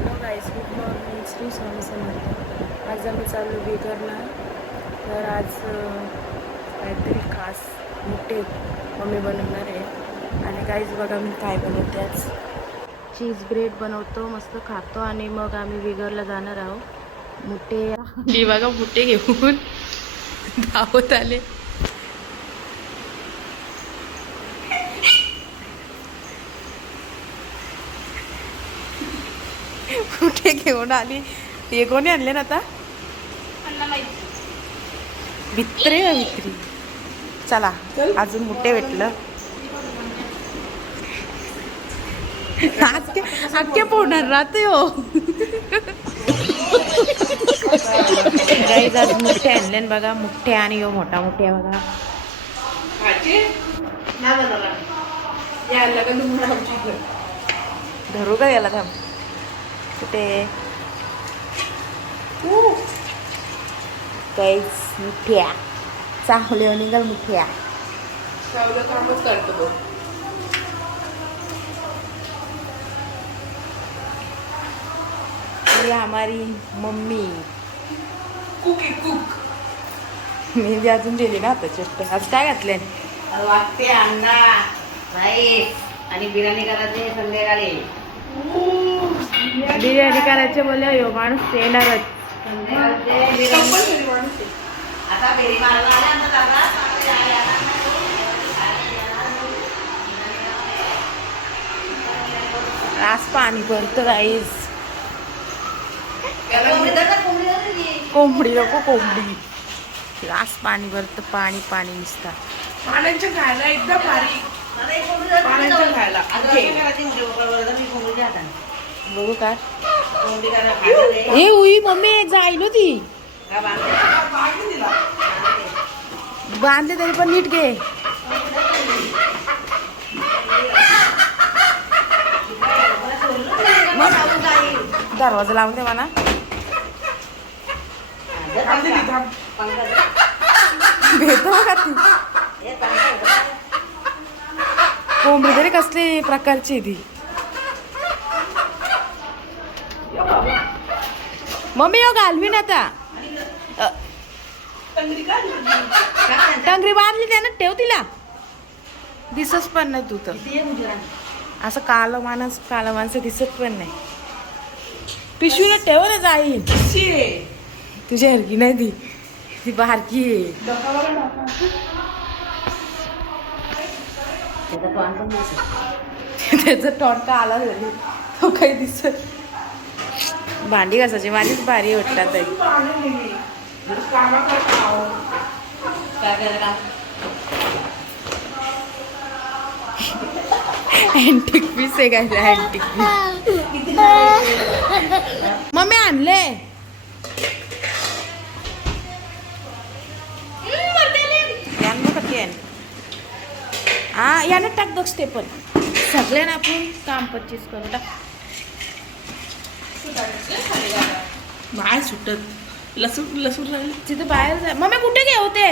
Hello guys, good morning. Shri Swami Samarth. आज आम्ही चाललो बिदरला. तर आज काहीतरी खास मोठे मम्मी बनवणार आहे. आणि गाईज बघा मी काय बनवते. आज चीज ब्रेड बनवतो, मस्त खातो आणि मग आम्ही बिदरला जाणार आहोत. मोठे बघा मोठे घेऊन धावत आले. कुठे घेऊन आली. हे कोणी आणले ना आता भित्रे भित्री. चला अजून मोठे भेटलं. अख्खे पोहणार राहते हो. गाईज आज मोठे आणले बघा. मोठे आणि हो मोठा मोठे आहे बघा. धरू का याला थांब. कुठे काहीच मुठ्या चांगले निघाल मुठ्या. कामच करतो. ये हमारी मम्मी कुक. मी बी अजून दिली ना आता चेष्ट. आज काय घातले. वाटते अंडा राईस आणि बिर्याणी करायचे संध्याकाळी. बिर्याणी करायचे बोलले हो माणूस येणारच. आता फेरी मारायला आल्या. आज पाणी भरतं राईस. कोंबडी नको कोंबडी. आज पाणी भरतं. पाणी पाणी नुसता. पाण्याच्या खायला एकदम भारी. पाण्याच्या खायला बघू का. ए उई मम्मी जाईल ती. बांधले तरी पण नीट घे. दरवाजा लावून दे मला. भेटतो का ती कोंबडी तरी कसली प्रकारची ती. मम्मी हो घालवीन आता. टंगरी बांधली त्यानं. ठेव तिला. दिसत पण नाही तू तर. असं काला माणसं दिसत पण नाही. पिशवीला ठेव ना जाईल. तुझ्या हरकी नाही ती बारकी आहे. त्याचा तोंड आला झाली. तो काही दिसत. भांडी घासायची माझीच भारी वाटतात. अँटिक पीस आहे काय. अँटिक पीस मम्मी आणले. हा यानं टाक बघ ते पण. सगळ्यांना आपण काम 25 करू टाक. बाहेर सुटत लसूण राहील तिथं बाहेर जा. मम्मी कुठे गे होते.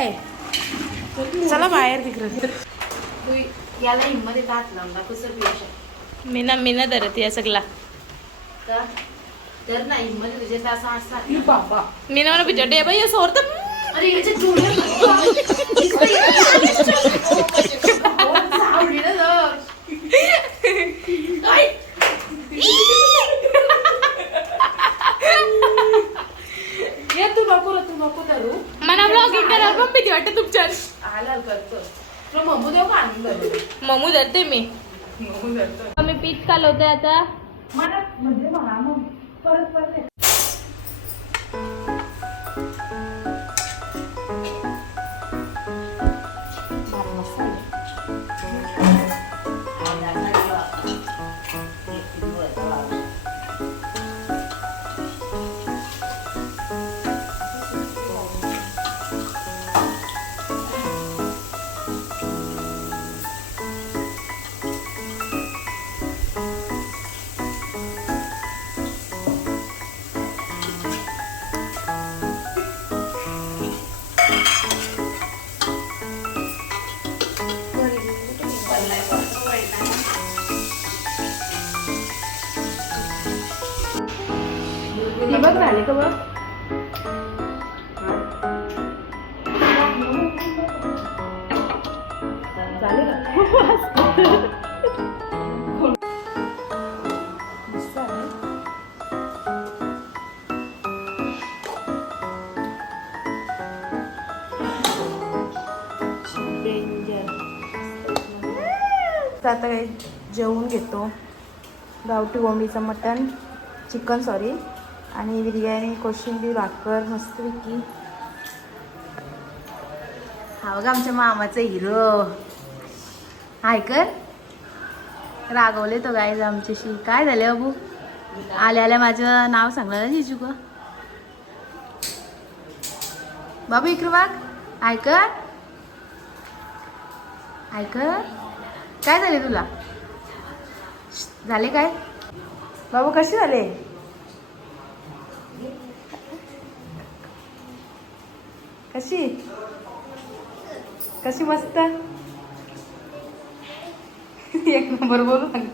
चला बाहेर तिकडे. याला हिंमत हात लावला कसं पिऊ शकतो. मी ना धरत या सगळा. तर ना हिंमत तुझे असं असतात. बाबा मी ना मला बिचारते बाई असं होतं. अरे याच्या जोड्या तू नको धरू. मला ब्लॉगिंग करा पण भीती वाटते तुमच्यावर. हालाल करतो. मम्मू देऊ का आणून. मम्मू धरते मी पीठ कालवते आता. मला म्हणजे मला मग परत बघ झाले का बघ. झाले का? तर आता काही जेवून घेतो. गावठी कोंबडीचं मटण, चिकन सॉरी, आणि बिर्याणी, कोशिंबीर, भाकर मस्तपैकी. हा बघा आमच्या मामाचा हिरो. हाय कर. रागवले तो गाईज आमच्याशी. काय झाले बाबू? आल्या आल्या माझं नाव सांगलं ना जिजू ग. बाबू इकडे बघ. ऐकर ऐकर. काय झाले तुला? झाले काय बाबू? कसे झाले? कशी कशी मस्त. एक नंबर बोलू सांग.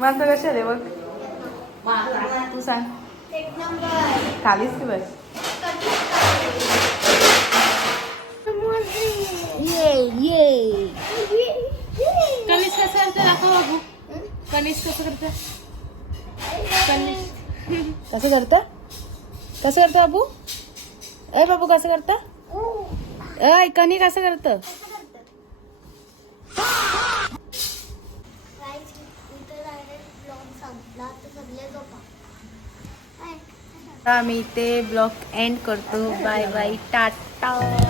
माणसं कशी आले बघ. तू सांग. खालीच की बस. कनिष कसं करतं दाखव बाबू. कनिष कसं करतं? कनिष कसं करतं? कसं करतं बाबू? अय बाबू कसं करतं? अय कनी कसं करतं? आम्ही इथे ब्लॉग एंड करतो. Bye bye Tata.